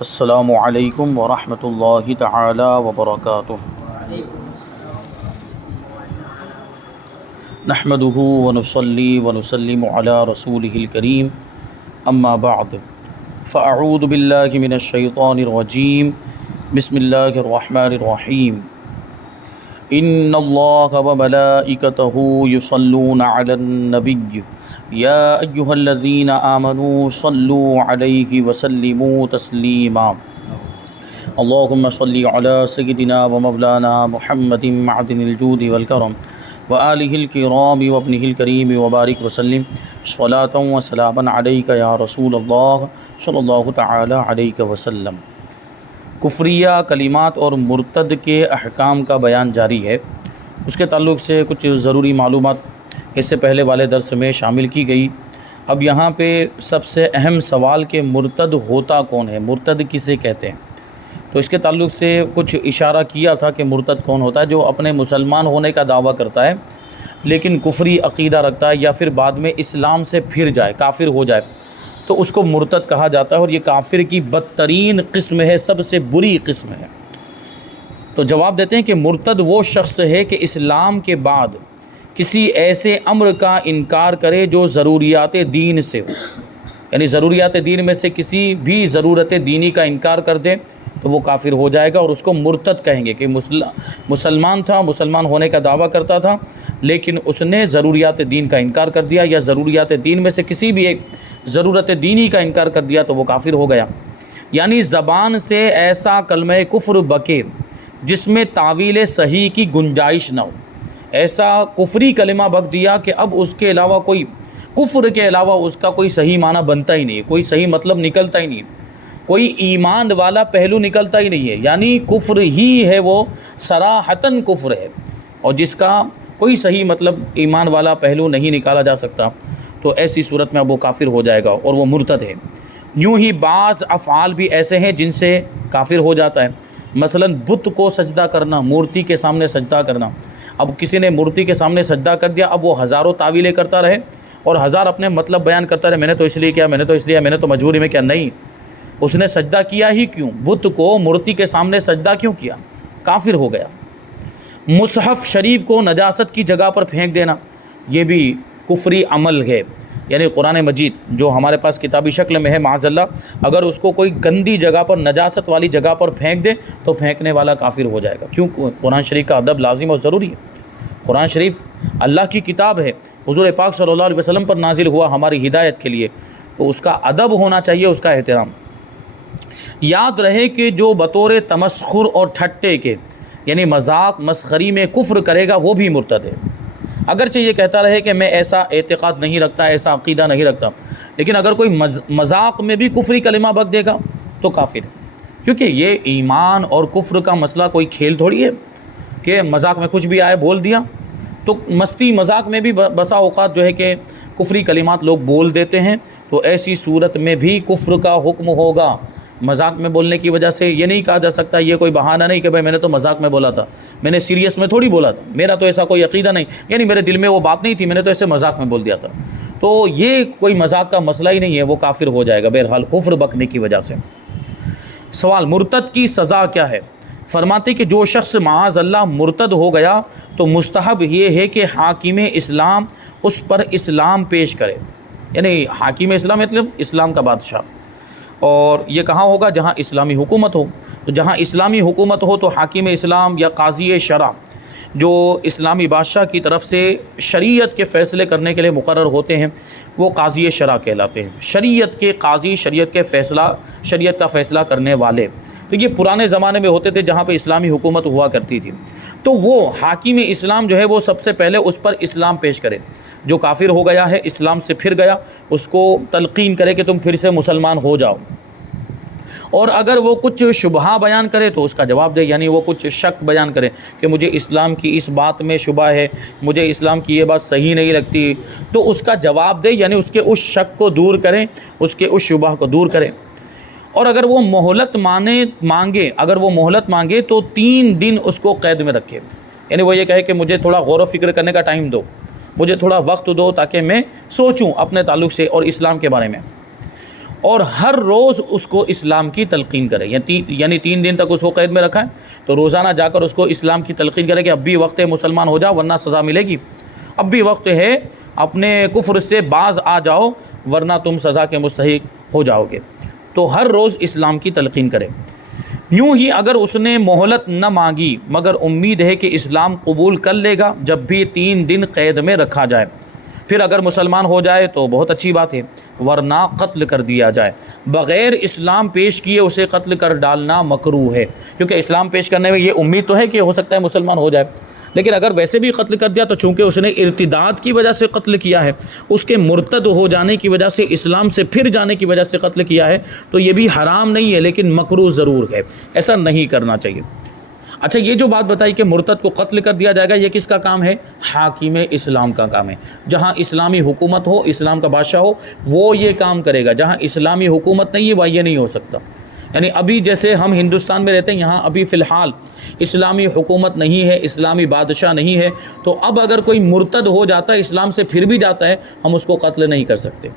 السلام علیکم ورحمۃ اللہ تعالی وبرکاتہ۔ نحمده ونصلی ونسلم علی رسولہ الکریم، اما بعد فاعوذ باللہ من الشیطان الرجیم، بسم اللہ الرحمن الرحیم۔ ان اللہ وملائکتہ یصلون علی النبی یا ایہا الذین آمنوا صلوا علیہ وسلموا تسلیما۔ اللہم صلی علی سیدنا ومولانا محمد معدن الجود والکرم وآلہ الکرام وابنہ الکریم وبارک وسلم صلاۃ وسلاما علیک یا رسول اللہ صلی اللہ تعالی علیہ وسلم۔ کفریہ کلمات اور مرتد کے احکام کا بیان جاری ہے۔ اس کے تعلق سے کچھ ضروری معلومات اس سے پہلے والے درس میں شامل کی گئی۔ اب یہاں پہ سب سے اہم سوال کہ مرتد ہوتا کون ہے، مرتد کسے کہتے ہیں؟ تو اس کے تعلق سے کچھ اشارہ کیا تھا کہ مرتد کون ہوتا ہے، جو اپنے مسلمان ہونے کا دعویٰ کرتا ہے لیکن کفری عقیدہ رکھتا ہے، یا پھر بعد میں اسلام سے پھر جائے، کافر ہو جائے، تو اس کو مرتد کہا جاتا ہے، اور یہ کافر کی بدترین قسم ہے، سب سے بری قسم ہے۔ تو جواب دیتے ہیں کہ مرتد وہ شخص ہے کہ اسلام کے بعد کسی ایسے امر کا انکار کرے جو ضروریات دین سے ہو، یعنی ضروریات دین میں سے کسی بھی ضرورت دینی کا انکار کر دے تو وہ کافر ہو جائے گا، اور اس کو مرتد کہیں گے کہ مسلمان تھا، مسلمان ہونے کا دعویٰ کرتا تھا لیکن اس نے ضروریات دین کا انکار کر دیا، یا ضروریات دین میں سے کسی بھی ایک ضرورت دینی کا انکار کر دیا تو وہ کافر ہو گیا۔ یعنی زبان سے ایسا کلمہ کفر بکے جس میں تعویل صحیح کی گنجائش نہ ہو، ایسا کفری کلمہ بک دیا کہ اب اس کے علاوہ کوئی، کفر کے علاوہ اس کا کوئی صحیح معنی بنتا ہی نہیں ہے، کوئی صحیح مطلب نکلتا ہی نہیں ہے، کوئی ایمان والا پہلو نکلتا ہی نہیں ہے، یعنی کفر ہی ہے، وہ صراحتاً کفر ہے، اور جس کا کوئی صحیح مطلب ایمان والا پہلو نہیں نکالا جا سکتا، تو ایسی صورت میں اب وہ کافر ہو جائے گا اور وہ مرتد ہے۔ یوں ہی بعض افعال بھی ایسے ہیں جن سے کافر ہو جاتا ہے، مثلا بت کو سجدہ کرنا، مورتی کے سامنے سجدہ کرنا۔ اب کسی نے مورتی کے سامنے سجدہ کر دیا، اب وہ ہزاروں تعویلیں کرتا رہے اور ہزار اپنے مطلب بیان کرتا رہے، میں نے تو اس لیے کیا، میں نے تو اس لیے، میں نے تو مجبوری میں کیا، نہیں، اس نے سجدہ کیا ہی کیوں؟ بت کو مورتی کے سامنے سجدہ کیوں کیا؟ کافر ہو گیا۔ مصحف شریف کو نجاست کی جگہ پر پھینک دینا، یہ بھی کفری عمل ہے، یعنی قرآن مجید جو ہمارے پاس کتابی شکل میں ہے، معاذ اللہ، اگر اس کو کوئی گندی جگہ پر، نجاست والی جگہ پر پھینک دے تو پھینکنے والا کافر ہو جائے گا۔ کیوں؟ قرآن شریف کا ادب لازم اور ضروری ہے۔ قرآن شریف اللہ کی کتاب ہے، حضور پاک صلی اللہ علیہ وسلم پر نازل ہوا ہماری ہدایت کے لیے، تو اس کا ادب ہونا چاہیے، اس کا احترام۔ یاد رہے کہ جو بطور تمسخر اور ٹھٹے کے، یعنی مذاق مسخری میں کفر کرے گا وہ بھی مرتد ہے، اگرچہ یہ کہتا رہے کہ میں ایسا اعتقاد نہیں رکھتا، ایسا عقیدہ نہیں رکھتا، لیکن اگر کوئی مذاق میں بھی کفری کلمہ بک دے گا تو کافر ہے، کیونکہ یہ ایمان اور کفر کا مسئلہ کوئی کھیل تھوڑی ہے کہ مذاق میں کچھ بھی آئے بول دیا۔ تو مستی مذاق میں بھی بسا اوقات جو ہے کہ کفری کلمات لوگ بول دیتے ہیں، تو ایسی صورت میں بھی کفر کا حکم ہوگا۔ مذاق میں بولنے کی وجہ سے یہ نہیں کہا جا سکتا، یہ کوئی بہانہ نہیں کہ بھائی میں نے تو مذاق میں بولا تھا، میں نے سیریس میں تھوڑی بولا تھا، میرا تو ایسا کوئی عقیدہ نہیں، یعنی میرے دل میں وہ بات نہیں تھی، میں نے تو ایسے مذاق میں بول دیا تھا، تو یہ کوئی مذاق کا مسئلہ ہی نہیں ہے، وہ کافر ہو جائے گا بہرحال کفر بکنے کی وجہ سے۔ سوال، مرتد کی سزا کیا ہے؟ فرماتے کہ جو شخص معاذ اللہ مرتد ہو گیا تو مستحب یہ ہے کہ حاکم اسلام اس پر اسلام پیش کرے، یعنی حاکم اسلام مطلب اسلام کا بادشاہ، اور یہ کہاں ہوگا؟ جہاں اسلامی حکومت ہو، تو جہاں اسلامی حکومت ہو تو حاکم اسلام یا قاضی شرع جو اسلامی بادشاہ کی طرف سے شریعت کے فیصلے کرنے کے لیے مقرر ہوتے ہیں وہ قاضی شرع کہلاتے ہیں، شریعت کے قاضی، شریعت کا فیصلہ کرنے والے۔ تو یہ پرانے زمانے میں ہوتے تھے جہاں پہ اسلامی حکومت ہوا کرتی تھی، تو وہ حاکم اسلام جو ہے وہ سب سے پہلے اس پر اسلام پیش کرے، جو کافر ہو گیا ہے، اسلام سے پھر گیا، اس کو تلقین کرے کہ تم پھر سے مسلمان ہو جاؤ، اور اگر وہ کچھ شبہہ بیان کرے تو اس کا جواب دے، یعنی وہ کچھ شک بیان کرے کہ مجھے اسلام کی اس بات میں شبہ ہے، مجھے اسلام کی یہ بات صحیح نہیں لگتی، تو اس کا جواب دے، یعنی اس کے اس شک کو دور کریں، اس کے اس شبہ کو دور کریں۔ اور اگر وہ مہلت مانگے تو 3 دن اس کو قید میں رکھے، یعنی وہ یہ کہے کہ مجھے تھوڑا غور و فکر کرنے کا ٹائم دو، مجھے تھوڑا وقت دو تاکہ میں سوچوں اپنے تعلق سے اور اسلام کے بارے میں۔ اور ہر روز اس کو اسلام کی تلقین کرے، یعنی 3 دن تک اس کو قید میں رکھا ہے تو روزانہ جا کر اس کو اسلام کی تلقین کرے کہ اب بھی وقت ہے مسلمان ہو جاؤ ورنہ سزا ملے گی، اب بھی وقت ہے اپنے کفر سے باز آ جاؤ ورنہ تم سزا کے مستحق ہو جاؤ گے۔ تو ہر روز اسلام کی تلقین کرے۔ یوں ہی اگر اس نے مہلت نہ مانگی مگر امید ہے کہ اسلام قبول کر لے گا، جب بھی 3 دن قید میں رکھا جائے، پھر اگر مسلمان ہو جائے تو بہت اچھی بات ہے، ورنہ قتل کر دیا جائے۔ بغیر اسلام پیش کیے اسے قتل کر ڈالنا مکروہ ہے، کیونکہ اسلام پیش کرنے میں یہ امید تو ہے کہ ہو سکتا ہے مسلمان ہو جائے، لیکن اگر ویسے بھی قتل کر دیا تو چونکہ اس نے ارتداد کی وجہ سے قتل کیا ہے، اس کے مرتد ہو جانے کی وجہ سے، اسلام سے پھر جانے کی وجہ سے قتل کیا ہے، تو یہ بھی حرام نہیں ہے لیکن مکروہ ضرور ہے، ایسا نہیں کرنا چاہیے۔ اچھا، یہ جو بات بتائی کہ مرتد کو قتل کر دیا جائے گا، یہ کس کا کام ہے؟ حاکم اسلام کا کام ہے۔ جہاں اسلامی حکومت ہو، اسلام کا بادشاہ ہو، وہ یہ کام کرے گا۔ جہاں اسلامی حکومت نہیں ہے وہ یہ نہیں ہو سکتا۔ یعنی ابھی جیسے ہم ہندوستان میں رہتے ہیں، یہاں ابھی فی الحال اسلامی حکومت نہیں ہے، اسلامی بادشاہ نہیں ہے، تو اب اگر کوئی مرتد ہو جاتا ہے، اسلام سے پھر بھی جاتا ہے، ہم اس کو قتل نہیں کر سکتے،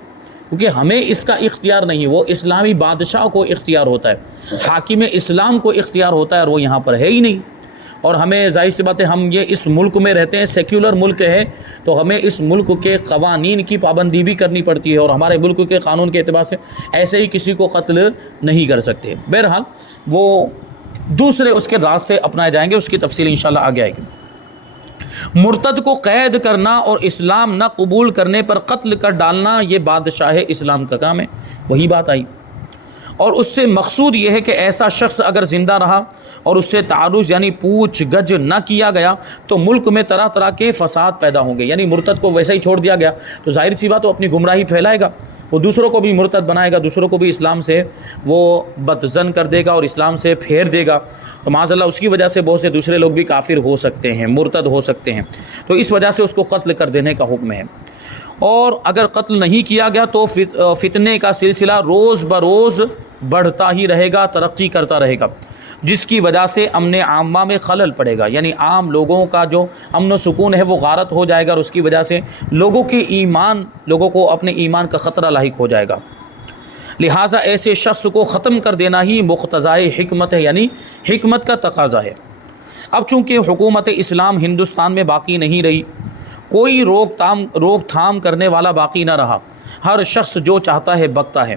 کیونکہ ہمیں اس کا اختیار نہیں، وہ اسلامی بادشاہ کو اختیار ہوتا ہے، حاکم اسلام کو اختیار ہوتا ہے، اور وہ یہاں پر ہے ہی نہیں۔ اور ہمیں ظاہر سی بات ہے، ہم یہ اس ملک میں رہتے ہیں، سیکولر ملک ہے، تو ہمیں اس ملک کے قوانین کی پابندی بھی کرنی پڑتی ہے، اور ہمارے ملک کے قانون کے اعتبار سے ایسے ہی کسی کو قتل نہیں کر سکتے۔ بہرحال وہ دوسرے اس کے راستے اپنائے جائیں گے، اس کی تفصیل انشاءاللہ آگے آئے گی۔ مرتد کو قید کرنا اور اسلام نہ قبول کرنے پر قتل کر ڈالنا یہ بادشاہ اسلام کا کام ہے، وہی بات آئی۔ اور اس سے مقصود یہ ہے کہ ایسا شخص اگر زندہ رہا اور اس سے تعرض یعنی پوچھ گچھ نہ کیا گیا تو ملک میں طرح طرح کے فساد پیدا ہوں گے۔ یعنی مرتد کو ویسے ہی چھوڑ دیا گیا تو ظاہر سی بات وہ اپنی گمراہی پھیلائے گا، وہ دوسروں کو بھی مرتد بنائے گا، دوسروں کو بھی اسلام سے وہ بدظن کر دے گا اور اسلام سے پھیر دے گا، تو معاذ اللہ اس کی وجہ سے بہت سے دوسرے لوگ بھی کافر ہو سکتے ہیں، مرتد ہو سکتے ہیں، تو اس وجہ سے اس کو قتل کر دینے کا حکم ہے۔ اور اگر قتل نہیں کیا گیا تو فتنے کا سلسلہ روز بروز بڑھتا ہی رہے گا، ترقی کرتا رہے گا، جس کی وجہ سے امن عامہ میں خلل پڑے گا، یعنی عام لوگوں کا جو امن و سکون ہے وہ غارت ہو جائے گا، اور اس کی وجہ سے لوگوں کو اپنے ایمان کا خطرہ لاحق ہو جائے گا۔ لہٰذا ایسے شخص کو ختم کر دینا ہی مقتضائے حکمت ہے، یعنی حکمت کا تقاضا ہے۔ اب چونکہ حکومت اسلام ہندوستان میں باقی نہیں رہی، کوئی روک تھام کرنے والا باقی نہ رہا، ہر شخص جو چاہتا ہے بکتا ہے،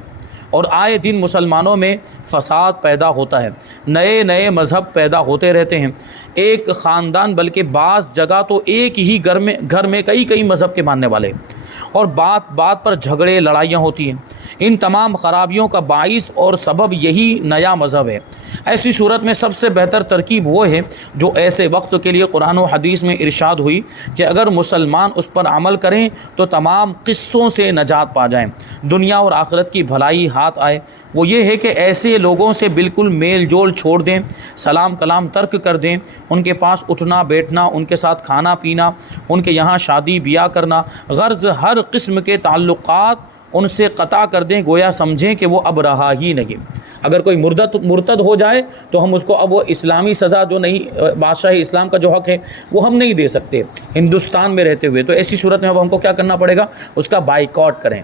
اور آئے دن مسلمانوں میں فساد پیدا ہوتا ہے، نئے نئے مذہب پیدا ہوتے رہتے ہیں، ایک خاندان بلکہ بعض جگہ تو ایک ہی گھر میں کئی مذہب کے ماننے والے، اور بات بات پر جھگڑے لڑائیاں ہوتی ہیں۔ ان تمام خرابیوں کا باعث اور سبب یہی نیا مذہب ہے۔ ایسی صورت میں سب سے بہتر ترکیب وہ ہے جو ایسے وقت کے لیے قرآن و حدیث میں ارشاد ہوئی کہ اگر مسلمان اس پر عمل کریں تو تمام قصوں سے نجات پا جائیں، دنیا اور آخرت کی بھلائی ہاتھ آئے۔ وہ یہ ہے کہ ایسے لوگوں سے بالکل میل جول چھوڑ دیں، سلام کلام ترک کر دیں، ان کے پاس اٹھنا بیٹھنا، ان کے ساتھ کھانا پینا، ان کے یہاں شادی بیاہ کرنا، غرض ہر قسم کے تعلقات ان سے قطع کر دیں، گویا سمجھیں کہ وہ اب رہا ہی نہیں۔ اگر کوئی مرتد ہو جائے تو ہم اس کو اب وہ اسلامی سزا جو نہیں، بادشاہ اسلام کا جو حق ہے وہ ہم نہیں دے سکتے ہندوستان میں رہتے ہوئے، تو ایسی صورت میں اب ہم کو کیا کرنا پڑے گا؟ اس کا بائیکاٹ کریں،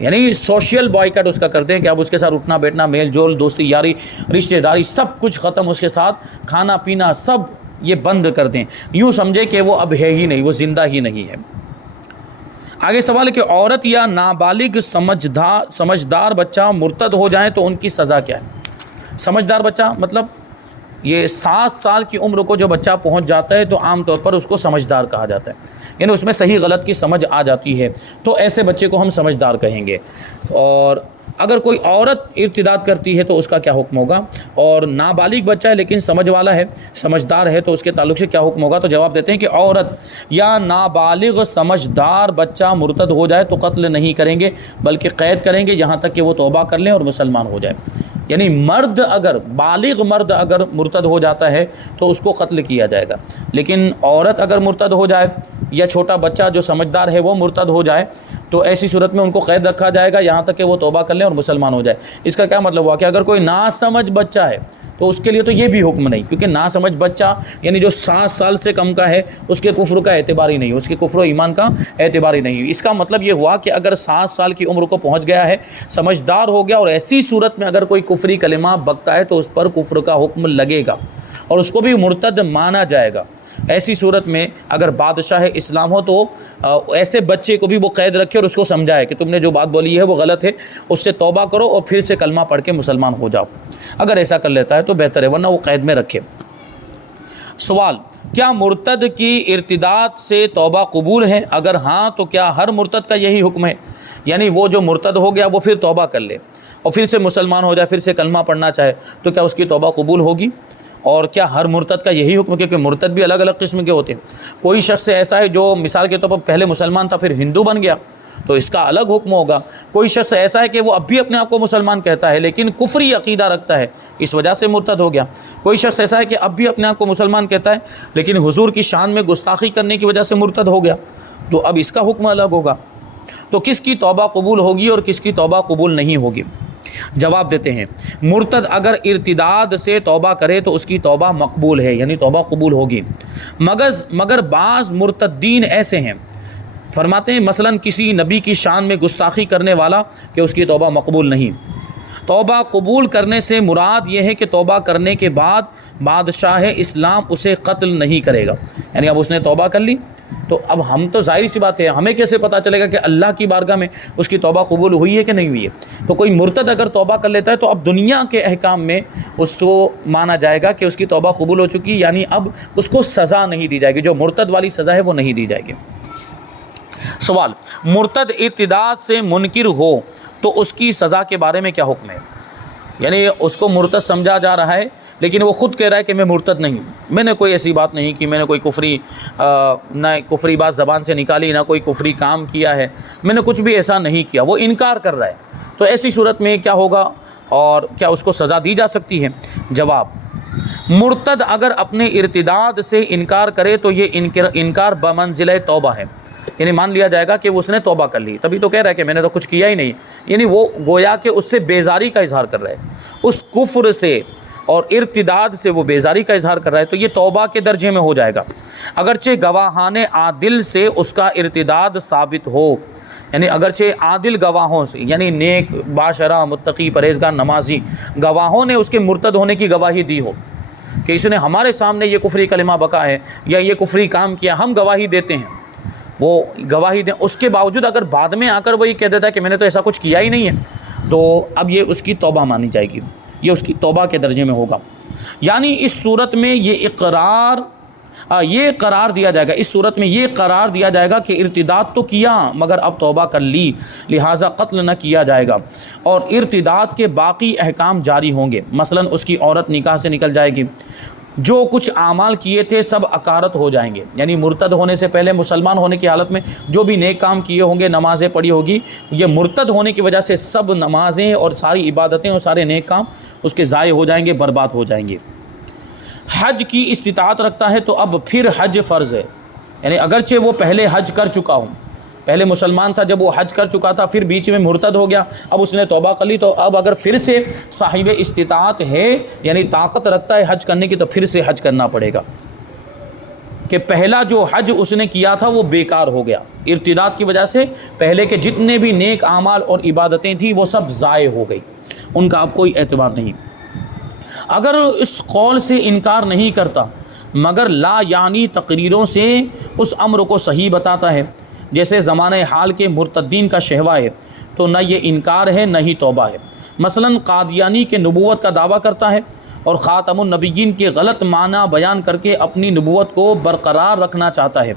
یعنی سوشل بائیکاٹ اس کا کر دیں کہ اب اس کے ساتھ اٹھنا بیٹھنا، میل جول، دوستی یاری، رشتہ داری سب کچھ ختم، اس کے ساتھ کھانا پینا سب یہ بند کر دیں، یوں سمجھے کہ وہ اب ہے ہی نہیں، وہ زندہ ہی نہیں ہے۔ آگے سوال ہے کہ عورت یا نابالغ سمجھدار بچہ مرتد ہو جائیں تو ان کی سزا کیا ہے؟ سمجھدار بچہ مطلب یہ 7 سال کی عمر کو جو بچہ پہنچ جاتا ہے تو عام طور پر اس کو سمجھدار کہا جاتا ہے، یعنی اس میں صحیح غلط کی سمجھ آ جاتی ہے، تو ایسے بچے کو ہم سمجھدار کہیں گے۔ اور اگر کوئی عورت ارتداد کرتی ہے تو اس کا کیا حکم ہوگا؟ اور نابالغ بچہ ہے لیکن سمجھ والا ہے، سمجھدار ہے، تو اس کے تعلق سے کیا حکم ہوگا؟ تو جواب دیتے ہیں کہ عورت یا نابالغ سمجھدار بچہ مرتد ہو جائے تو قتل نہیں کریں گے بلکہ قید کریں گے یہاں تک کہ وہ توبہ کر لیں اور مسلمان ہو جائے۔ یعنی بالغ مرد اگر مرتد ہو جاتا ہے تو اس کو قتل کیا جائے گا، لیکن عورت اگر مرتد ہو جائے یا چھوٹا بچہ جو سمجھدار ہے وہ مرتد ہو جائے تو ایسی صورت میں ان کو قید رکھا جائے گا یہاں تک کہ وہ توبہ کر لیں اور مسلمان ہو جائے۔ اس کا کیا مطلب ہوا کہ اگر کوئی ناسمجھ بچہ ہے تو اس کے لیے تو یہ بھی حکم نہیں، کیونکہ ناسمجھ بچہ یعنی جو 7 سال سے کم کا ہے اس کے کفر کا اعتبار ہی نہیں، اس کے کفر و ایمان کا اعتبار ہی نہیں۔ اس کا مطلب یہ ہوا کہ اگر 7 سال کی عمر کو پہنچ گیا ہے، سمجھدار ہو گیا، اور ایسی صورت میں اگر کوئی کفری کلمہ بکتا ہے تو اس پر کفر کا حکم لگے گا اور اس کو بھی مرتد مانا جائے گا۔ ایسی صورت میں اگر بادشاہ اسلام ہو تو ایسے بچے کو بھی وہ قید رکھے اور اس کو سمجھائے کہ تم نے جو بات بولی ہے وہ غلط ہے، اس سے توبہ کرو اور پھر سے کلمہ پڑھ کے مسلمان ہو جاؤ۔ اگر ایسا کر لیتا ہے تو بہتر ہے، ورنہ وہ قید میں رکھے۔ سوال: کیا مرتد کی ارتداد سے توبہ قبول ہے؟ اگر ہاں تو کیا ہر مرتد کا یہی حکم ہے؟ یعنی وہ جو مرتد ہو گیا وہ پھر توبہ کر لے اور پھر سے مسلمان ہو جائے، پھر سے کلمہ پڑھنا چاہے، تو کیا اس کی توبہ قبول ہوگی؟ اور کیا ہر مرتد کا یہی حکم؟ کیونکہ مرتد بھی الگ الگ قسم کے ہوتے ہیں۔ کوئی شخص ایسا ہے جو مثال کے طور پر پہلے مسلمان تھا پھر ہندو بن گیا تو اس کا الگ حکم ہوگا۔ کوئی شخص ایسا ہے کہ وہ اب بھی اپنے آپ کو مسلمان کہتا ہے لیکن کفری عقیدہ رکھتا ہے، اس وجہ سے مرتد ہو گیا۔ کوئی شخص ایسا ہے کہ اب بھی اپنے آپ کو مسلمان کہتا ہے لیکن حضور کی شان میں گستاخی کرنے کی وجہ سے مرتد ہو گیا، تو اب اس کا حکم الگ ہوگا۔ تو کس کی توبہ قبول ہوگی اور کس کی توبہ قبول نہیں ہوگی؟ جواب دیتے ہیں، مرتد اگر ارتداد سے توبہ کرے تو اس کی توبہ مقبول ہے، یعنی توبہ قبول ہوگی، مگر بعض مرتدین ایسے ہیں، فرماتے ہیں مثلاً کسی نبی کی شان میں گستاخی کرنے والا، کہ اس کی توبہ مقبول نہیں۔ توبہ قبول کرنے سے مراد یہ ہے کہ توبہ کرنے کے بعد بادشاہ اسلام اسے قتل نہیں کرے گا، یعنی اب اس نے توبہ کر لی تو اب ہم تو ظاہری سی بات ہے، ہمیں کیسے پتہ چلے گا کہ اللہ کی بارگاہ میں اس کی توبہ قبول ہوئی ہے کہ نہیں ہوئی ہے؟ تو کوئی مرتد اگر توبہ کر لیتا ہے تو اب دنیا کے احکام میں اس کو مانا جائے گا کہ اس کی توبہ قبول ہو چکی، یعنی اب اس کو سزا نہیں دی جائے گی، جو مرتد والی سزا ہے وہ نہیں دی جائے گی۔ سوال: مرتد ارتداد سے منکر ہو تو اس کی سزا کے بارے میں کیا حکم ہے؟ یعنی اس کو مرتد سمجھا جا رہا ہے لیکن وہ خود کہہ رہا ہے کہ میں مرتد نہیں ہوں، میں نے کوئی ایسی بات نہیں کی، میں نے کوئی نہ کفری بات زبان سے نکالی، نہ کوئی کفری کام کیا ہے، میں نے کچھ بھی ایسا نہیں کیا، وہ انکار کر رہا ہے، تو ایسی صورت میں کیا ہوگا اور کیا اس کو سزا دی جا سکتی ہے؟ جواب: مرتد اگر اپنے ارتداد سے انکار کرے تو یہ انکار بمنزلہ توبہ ہے، یعنی مان لیا جائے گا کہ اس نے توبہ کر لی، تبھی تو کہہ رہا ہے کہ میں نے تو کچھ کیا ہی نہیں، یعنی وہ گویا کہ اس سے بیزاری کا اظہار کر رہا ہے، اس کفر سے اور ارتداد سے وہ بیزاری کا اظہار کر رہا ہے، تو یہ توبہ کے درجے میں ہو جائے گا، اگرچہ گواہان عادل سے اس کا ارتداد ثابت ہو، یعنی اگرچہ عادل گواہوں سے، یعنی نیک باشرہ متقی پرہیزگار نمازی گواہوں نے اس کے مرتد ہونے کی گواہی دی ہو کہ اس نے ہمارے سامنے یہ کفری کلمہ بکا ہے یا یہ کفری کام کیا، ہم گواہی دیتے ہیں، وہ گواہی دیں، اس کے باوجود اگر بعد میں آ کر وہ یہ کہہ دیتا ہے کہ میں نے تو ایسا کچھ کیا ہی نہیں ہے، تو اب یہ اس کی توبہ مانی جائے گی، یہ اس کی توبہ کے درجے میں ہوگا۔ یعنی اس صورت میں یہ قرار دیا جائے گا، اس صورت میں یہ قرار دیا جائے گا کہ ارتداد تو کیا مگر اب توبہ کر لی، لہٰذا قتل نہ کیا جائے گا، اور ارتداد کے باقی احکام جاری ہوں گے، مثلاً اس کی عورت نکاح سے نکل جائے گی، جو کچھ اعمال کیے تھے سب اکارت ہو جائیں گے، یعنی مرتد ہونے سے پہلے مسلمان ہونے کی حالت میں جو بھی نیک کام کیے ہوں گے، نمازیں پڑھی ہوگی، یہ مرتد ہونے کی وجہ سے سب نمازیں اور ساری عبادتیں اور سارے نیک کام اس کے ضائع ہو جائیں گے، برباد ہو جائیں گے۔ حج کی استطاعت رکھتا ہے تو اب پھر حج فرض ہے، یعنی اگرچہ وہ پہلے حج کر چکا ہوں، پہلے مسلمان تھا، جب وہ حج کر چکا تھا پھر بیچ میں مرتد ہو گیا، اب اس نے توبہ کر لی، تو اب اگر پھر سے صاحب استطاعت ہے یعنی طاقت رکھتا ہے حج کرنے کی تو پھر سے حج کرنا پڑے گا، کہ پہلا جو حج اس نے کیا تھا وہ بیکار ہو گیا، ارتداد کی وجہ سے پہلے کے جتنے بھی نیک اعمال اور عبادتیں تھیں وہ سب ضائع ہو گئی، ان کا اب کوئی اعتبار نہیں۔ اگر اس قول سے انکار نہیں کرتا مگر لا یعنی تقریروں سے اس امر کو صحیح بتاتا ہے، جیسے زمانہ حال کے مرتدین کا شہوہ ہے، تو نہ یہ انکار ہے نہ ہی توبہ ہے۔ مثلاً قادیانی کے نبوت کا دعویٰ کرتا ہے اور خاتم النبیین کے غلط معنی بیان کر کے اپنی نبوت کو برقرار رکھنا چاہتا ہے،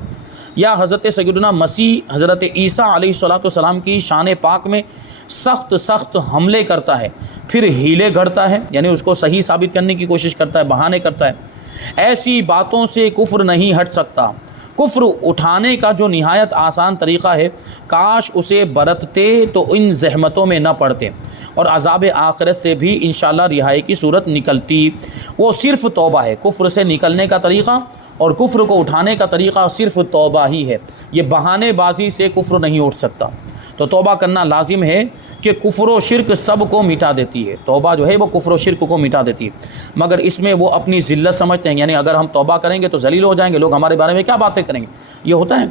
یا حضرت سیدنا مسیح حضرت عیسیٰ علیہ السلام کی شان پاک میں سخت حملے کرتا ہے، پھر ہیلے گھڑتا ہے، یعنی اس کو صحیح ثابت کرنے کی کوشش کرتا ہے، بہانے کرتا ہے۔ ایسی باتوں سے کفر نہیں ہٹ سکتا، کفر اٹھانے کا جو نہایت آسان طریقہ ہے، کاش اسے برتتے تو ان زحمتوں میں نہ پڑتے اور عذاب آخرت سے بھی انشاءاللہ رہائی کی صورت نکلتی۔ وہ صرف توبہ ہے، کفر سے نکلنے کا طریقہ اور کفر کو اٹھانے کا طریقہ صرف توبہ ہی ہے، یہ بہانے بازی سے کفر نہیں اٹھ سکتا۔ تو توبہ کرنا لازم ہے کہ کفر و شرک سب کو مٹا دیتی ہے، توبہ جو ہے وہ کفر و شرک کو مٹا دیتی ہے، مگر اس میں وہ اپنی ذلت سمجھتے ہیں، یعنی اگر ہم توبہ کریں گے تو ذلیل ہو جائیں گے، لوگ ہمارے بارے میں کیا باتیں کریں گے، یہ ہوتا ہے۔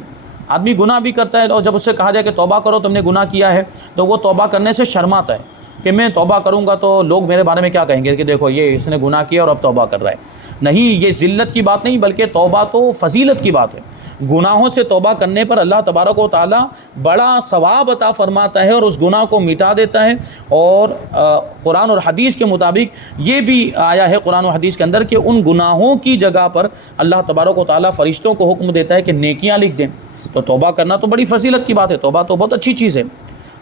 آدمی گناہ بھی کرتا ہے اور جب اس سے کہا جائے کہ توبہ کرو تم نے گناہ کیا ہے تو وہ توبہ کرنے سے شرماتا ہے کہ میں توبہ کروں گا تو لوگ میرے بارے میں کیا کہیں گے کہ دیکھو یہ اس نے گناہ کیا اور اب توبہ کر رہا ہے۔ نہیں، یہ ذلت کی بات نہیں بلکہ توبہ تو فضیلت کی بات ہے۔ گناہوں سے توبہ کرنے پر اللہ تبارک و تعالیٰ بڑا ثواب عطا فرماتا ہے اور اس گناہ کو مٹا دیتا ہے، اور قرآن اور حدیث کے مطابق یہ بھی آیا ہے قرآن و حدیث کے اندر کہ ان گناہوں کی جگہ پر اللہ تبارک و تعالیٰ فرشتوں کو حکم دیتا ہے کہ نیکیاں لکھ دیں۔ تو توبہ کرنا تو بڑی فضیلت کی بات ہے، توبہ تو بہت اچھی چیز ہے،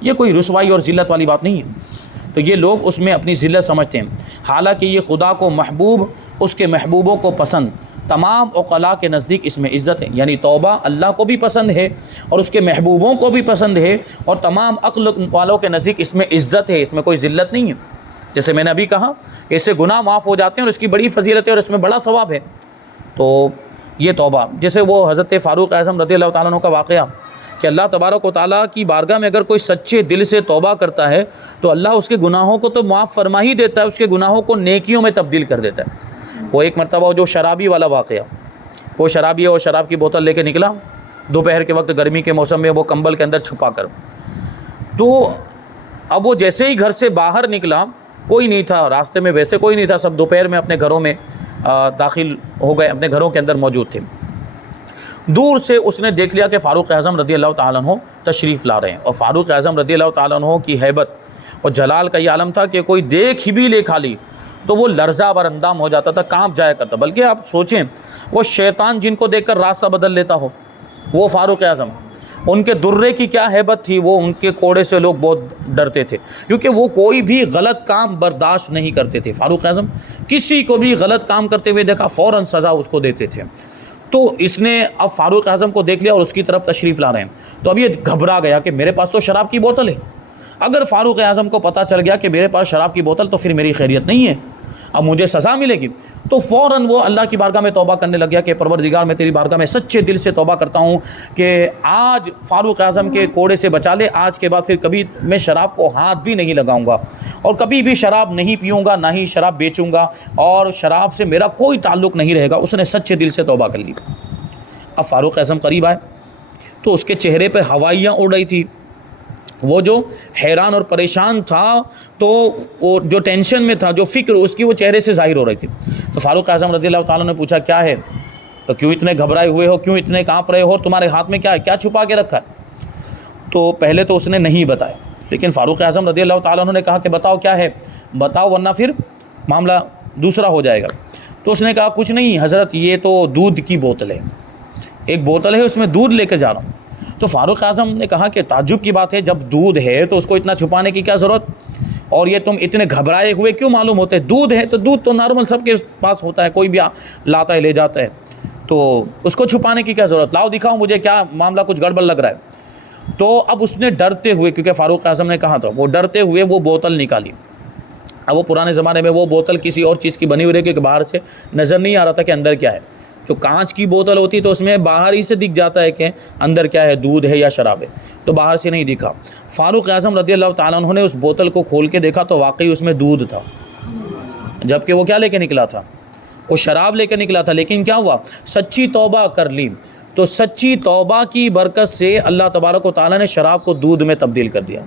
یہ کوئی رسوائی اور ذلت والی بات نہیں ہے۔ تو یہ لوگ اس میں اپنی ذلت سمجھتے ہیں، حالانکہ یہ خدا کو محبوب، اس کے محبوبوں کو پسند، تمام عقلاء کے نزدیک اس میں عزت ہے، یعنی توبہ اللہ کو بھی پسند ہے اور اس کے محبوبوں کو بھی پسند ہے، اور تمام عقل والوں کے نزدیک اس میں عزت ہے، اس میں کوئی ذلت نہیں ہے۔ جیسے میں نے ابھی کہا کہ اس سے گناہ معاف ہو جاتے ہیں اور اس کی بڑی فضیلت ہے اور اس میں بڑا ثواب ہے۔ تو یہ توبہ، جیسے وہ حضرت فاروق اعظم رضی اللہ تعالیٰ عنہ کا واقعہ کہ اللہ تبارک و تعالیٰ کی بارگاہ میں اگر کوئی سچے دل سے توبہ کرتا ہے تو اللہ اس کے گناہوں کو تو معاف فرما ہی دیتا ہے، اس کے گناہوں کو نیکیوں میں تبدیل کر دیتا ہے۔ وہ ایک مرتبہ جو شرابی والا واقعہ، وہ شرابی ہے، وہ شراب کی بوتل لے کے نکلا دوپہر کے وقت، گرمی کے موسم میں، وہ کمبل کے اندر چھپا کر، تو اب وہ جیسے ہی گھر سے باہر نکلا کوئی نہیں تھا، راستے میں ویسے کوئی نہیں تھا، سب دوپہر میں اپنے گھروں میں داخل ہو گئے، اپنے گھروں کے اندر موجود تھے۔ دور سے اس نے دیکھ لیا کہ فاروق اعظم رضی اللہ تعالیٰ عنہ تشریف لا رہے ہیں، اور فاروق اعظم رضی اللہ تعالیٰ عنہ کی ہیبت اور جلال کا یہ عالم تھا کہ کوئی دیکھ بھی لے خالی تو وہ لرزہ بر اندام ہو جاتا تھا، کانپ جایا کرتا۔ بلکہ آپ سوچیں، وہ شیطان جن کو دیکھ کر راستہ بدل لیتا ہو، وہ فاروق اعظم، ان کے درے کی کیا ہیبت تھی، وہ ان کے کوڑے سے لوگ بہت ڈرتے تھے، کیونکہ وہ کوئی بھی غلط کام برداشت نہیں کرتے تھے۔ فاروق اعظم کسی کو بھی غلط کام کرتے ہوئے دیکھا فوراً سزا اس کو دیتے تھے۔ تو اس نے اب فاروق اعظم کو دیکھ لیا اور اس کی طرف تشریف لا رہے ہیں، تو اب یہ گھبرا گیا کہ میرے پاس تو شراب کی بوتل ہے، اگر فاروق اعظم کو پتہ چل گیا کہ میرے پاس شراب کی بوتل تو پھر میری خیریت نہیں ہے، اب مجھے سزا ملے گی۔ تو فوراً وہ اللہ کی بارگاہ میں توبہ کرنے لگ گیا کہ پروردگار میں تیری بارگاہ میں سچے دل سے توبہ کرتا ہوں کہ آج فاروق اعظم کے کوڑے سے بچا لے، آج کے بعد پھر کبھی میں شراب کو ہاتھ بھی نہیں لگاؤں گا اور کبھی بھی شراب نہیں پیوں گا، نہ ہی شراب بیچوں گا، اور شراب سے میرا کوئی تعلق نہیں رہے گا۔ اس نے سچے دل سے توبہ کر لی۔ اب فاروق اعظم قریب آئے تو اس کے چہرے پہ ہوائیاں اڑ رہی تھی، وہ جو حیران اور پریشان تھا، تو وہ جو ٹینشن میں تھا، جو فکر اس کی وہ چہرے سے ظاہر ہو رہی تھی۔ تو فاروق اعظم رضی اللہ تعالیٰ نے پوچھا کیا ہے، کیوں اتنے گھبرائے ہوئے ہو، کیوں اتنے کانپ رہے ہو، تمہارے ہاتھ میں کیا ہے، کیا چھپا کے رکھا ہے؟ تو پہلے تو اس نے نہیں بتایا، لیکن فاروق اعظم رضی اللہ تعالیٰ نے کہا کہ بتاؤ کیا ہے، بتاؤ ورنہ پھر معاملہ دوسرا ہو جائے گا۔ تو اس نے کہا کچھ نہیں حضرت، یہ تو دودھ کی بوتل ہے، ایک بوتل ہے اس میں دودھ لے کے جا رہا ہوں۔ تو فاروق اعظم نے کہا کہ تعجب کی بات ہے، جب دودھ ہے تو اس کو اتنا چھپانے کی کیا ضرورت، اور یہ تم اتنے گھبرائے ہوئے کیوں معلوم ہوتے، دودھ ہے تو دودھ تو نارمل سب کے پاس ہوتا ہے، کوئی بھی لاتا ہے لے جاتا ہے، تو اس کو چھپانے کی کیا ضرورت، لاؤ دکھاؤ مجھے کیا معاملہ، کچھ گڑبڑ لگ رہا ہے۔ تو اب اس نے ڈرتے ہوئے، کیونکہ فاروق اعظم نے کہا تھا، وہ ڈرتے ہوئے وہ بوتل نکالی۔ اب وہ پرانے زمانے میں وہ بوتل کسی اور چیز کی بنی ہوئی رہی کہ باہر سے نظر نہیں آ رہا تھا کہ اندر کیا ہے، جو کانچ کی بوتل ہوتی تو اس میں باہر ہی سے دکھ جاتا ہے کہ اندر کیا ہے، دودھ ہے یا شراب ہے، تو باہر سے نہیں دکھا۔ فاروق اعظم رضی اللہ تعالیٰ عنہ نے اس بوتل کو کھول کے دیکھا تو واقعی اس میں دودھ تھا، جبکہ وہ کیا لے کے نکلا تھا، وہ شراب لے کے نکلا تھا۔ لیکن کیا ہوا، سچی توبہ کر لی، تو سچی توبہ کی برکت سے اللہ تبارک و تعالیٰ نے شراب کو دودھ میں تبدیل کر دیا۔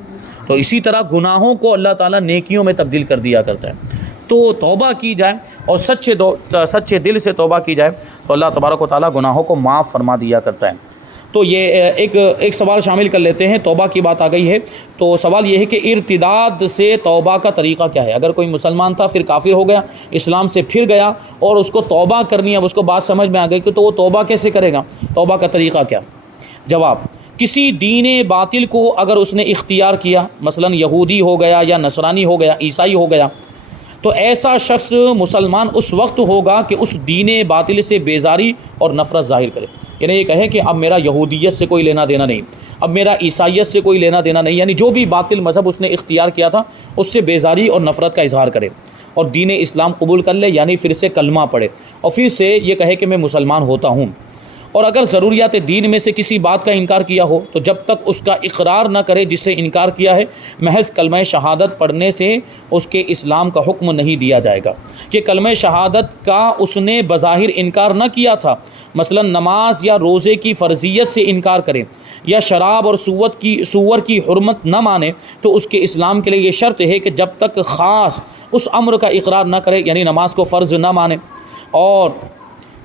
تو اسی طرح گناہوں کو اللہ تعالیٰ نیکیوں میں تبدیل کر دیا کرتا ہے۔ تو توبہ کی جائے اور سچے دل سے توبہ کی جائے تو اللہ تبارک و تعالیٰ گناہوں کو معاف فرما دیا کرتا ہے۔ تو یہ ایک سوال شامل کر لیتے ہیں، توبہ کی بات آ گئی ہے تو سوال یہ ہے کہ ارتداد سے توبہ کا طریقہ کیا ہے؟ اگر کوئی مسلمان تھا پھر کافر ہو گیا، اسلام سے پھر گیا اور اس کو توبہ کرنی ہے، اب اس کو بات سمجھ میں آ گئی کہ تو وہ توبہ کیسے کرے گا، توبہ کا طریقہ کیا؟ جواب، کسی دین باطل کو اگر اس نے اختیار کیا، مثلا یہودی ہو گیا یا نصرانی ہو گیا، عیسائی ہو گیا، تو ایسا شخص مسلمان اس وقت ہوگا کہ اس دین باطل سے بیزاری اور نفرت ظاہر کرے، یعنی یہ کہے کہ اب میرا یہودیت سے کوئی لینا دینا نہیں، اب میرا عیسائیت سے کوئی لینا دینا نہیں، یعنی جو بھی باطل مذہب اس نے اختیار کیا تھا اس سے بیزاری اور نفرت کا اظہار کرے اور دین اسلام قبول کر لے، یعنی پھر سے کلمہ پڑھے اور پھر سے یہ کہے کہ میں مسلمان ہوتا ہوں۔ اور اگر ضروریات دین میں سے کسی بات کا انکار کیا ہو تو جب تک اس کا اقرار نہ کرے جس سے انکار کیا ہے، محض کلمہ شہادت پڑھنے سے اس کے اسلام کا حکم نہیں دیا جائے گا کہ کلمہ شہادت کا اس نے بظاہر انکار نہ کیا تھا، مثلا نماز یا روزے کی فرضیت سے انکار کرے یا شراب اور سور کی حرمت نہ مانے، تو اس کے اسلام کے لیے یہ شرط ہے کہ جب تک خاص اس امر کا اقرار نہ کرے، یعنی نماز کو فرض نہ مانے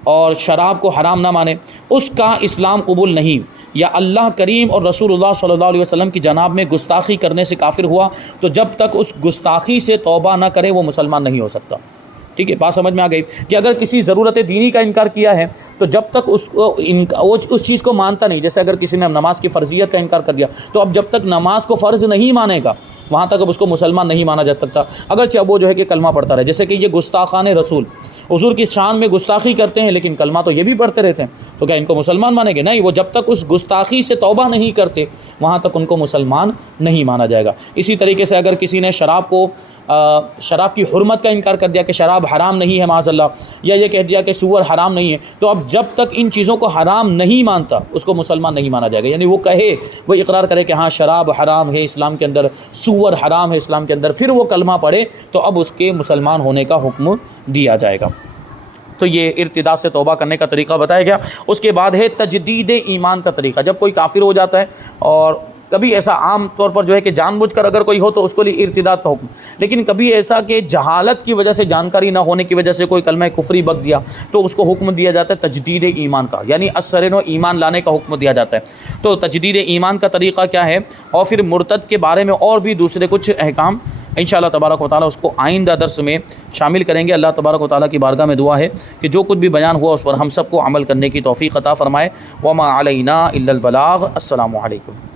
اور شراب کو حرام نہ مانے، اس کا اسلام قبول نہیں، یا اللہ کریم اور رسول اللہ صلی اللہ علیہ وسلم کی جناب میں گستاخی کرنے سے کافر ہوا، تو جب تک اس گستاخی سے توبہ نہ کرے وہ مسلمان نہیں ہو سکتا۔ ٹھیک ہے، بات سمجھ میں آ گئی کہ اگر کسی ضرورت دینی کا انکار کیا ہے تو جب تک اس چیز کو مانتا نہیں، جیسے اگر کسی نے نماز کی فرضیت کا انکار کر دیا تو اب جب تک نماز کو فرض نہیں مانے گا وہاں تک اب اس کو مسلمان نہیں مانا جا سکتا، اگرچہ اب وہ جو ہے کہ کلمہ پڑھتا رہے۔ جیسے کہ یہ گستاخان رسول حضور کی شان میں گستاخی کرتے ہیں لیکن کلمہ تو یہ بھی پڑھتے رہتے ہیں، تو کیا ان کو مسلمان مانیں گے؟ نہیں، وہ جب تک اس گستاخی سے توبہ نہیں کرتے وہاں تک ان کو مسلمان نہیں مانا جائے گا۔ اسی طریقے سے اگر کسی نے شراب کی حرمت کا انکار کر دیا کہ شراب حرام نہیں ہے معاذ اللہ، یا یہ کہہ دیا کہ سور حرام نہیں ہے، تو اب جب تک ان چیزوں کو حرام نہیں مانتا اس کو مسلمان نہیں مانا جائے گا۔ یعنی وہ کہے، وہ اقرار کرے کہ ہاں شراب حرام ہے اسلام کے اندر، سور حرام ہے اسلام کے اندر، پھر وہ کلمہ پڑھے تو اب اس کے مسلمان ہونے کا حکم دیا جائے گا۔ تو یہ ارتداد سے توبہ کرنے کا طریقہ بتایا گیا۔ اس کے بعد ہے تجدید ایمان کا طریقہ۔ جب کوئی کافر ہو جاتا ہے، اور کبھی ایسا عام طور پر جو ہے کہ جان بوجھ کر اگر کوئی ہو تو اس کو لیے ارتداد کا حکم، لیکن کبھی ایسا کہ جہالت کی وجہ سے، جانکاری نہ ہونے کی وجہ سے کوئی کلمہ کفری بک دیا تو اس کو حکم دیا جاتا ہے تجدید ایمان کا، یعنی اثر و ایمان لانے کا حکم دیا جاتا ہے۔ تو تجدید ایمان کا طریقہ کیا ہے، اور پھر مرتد کے بارے میں اور بھی دوسرے کچھ احکام انشاءاللہ تبارک و تعالیٰ اس کو آئندہ درس میں شامل کریں گے۔ اللہ تبارک و تعالیٰ کی بارگاہ میں دعا ہے کہ جو کچھ بھی بیان ہوا اس پر ہم سب کو عمل کرنے کی توفیق عطا فرمائے۔ وما علینا الا البلاغ۔ السلام علیکم۔